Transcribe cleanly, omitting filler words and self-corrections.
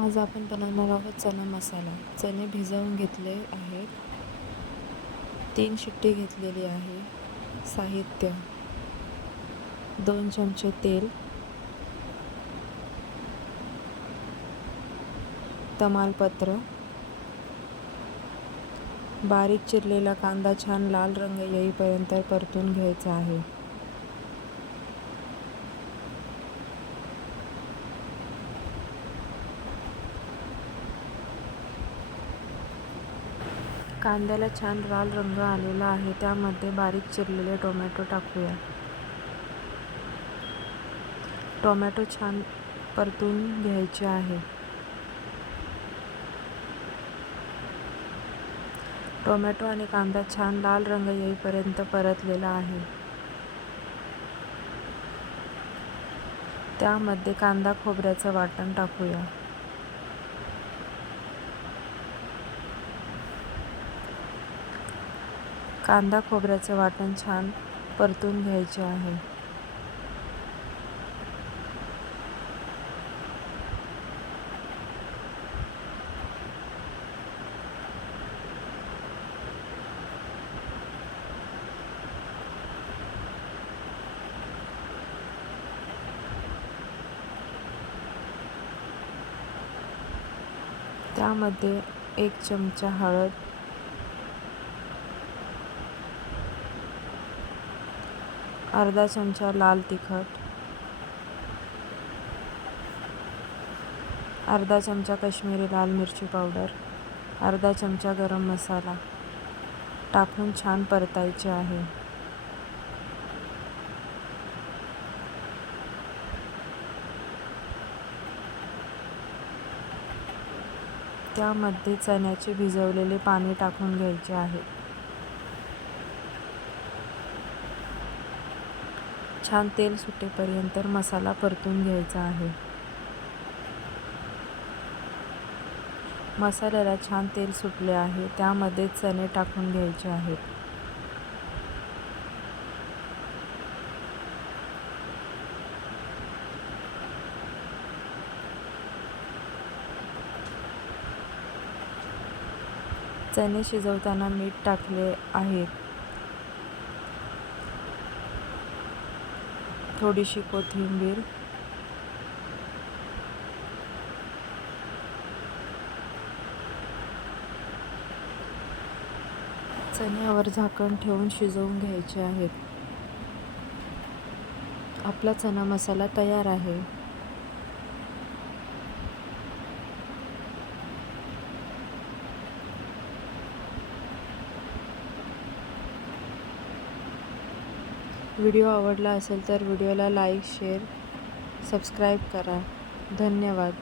आज आपण बनवणार आहोत चना मसाला. चणे भिजवून घेतले आहेत. 3 शिट्टी घेतलेली आहे. साहित्य: 2 चमचे तेल, तमालपत्र, बारीक चिरलेला कांदा छान लाल रंग येईपर्यंत परतून घ्यायचा आहे. कांद्याला छान लाल रंग आलेला आहे. त्यामध्ये बारीक चिरलेले टोमॅटो टाकूया. टोमॅटो छान परतून घ्यायचे आहे. टोमॅटो आणि कांदा छान लाल रंग येईपर्यंत परतलेला आहे. त्यामध्ये कांदा खोबऱ्याचं वाटण टाकूया. कांदा खोबऱ्याचे वाटण छान परतून घ्यायचे आहे. त्यामध्ये 1 चमचा हळद, अर्धा चमचा लाल तिखट, अर्धा चमचा काश्मीरी लाल मिरची पावडर, अर्धा चमचा गरम मसाला टाकून छान परतायचे आहे. त्यामध्ये चण्याचे भिजवलेले पाणी टाकून घ्यायचे आहे. छान तेल सुटेपर्यंत मसाला परतून घ्यायचा आहे. मसाल्याला छान तेल सुटले आहे. त्यामध्ये चणे टाकून घ्यायचे आहेत. चणे शिजवताना मीठ टाकले आहे. थोडीशी कोथिंबीर, चण्यावर झाकण ठेवून शिजवून घ्यायचे आहेत. आपला चना मसाला तयार आहे. व्हिडिओ आवडला असेल तर व्हिडिओला लाईक, शेअर, सबस्क्राईब करा. धन्यवाद.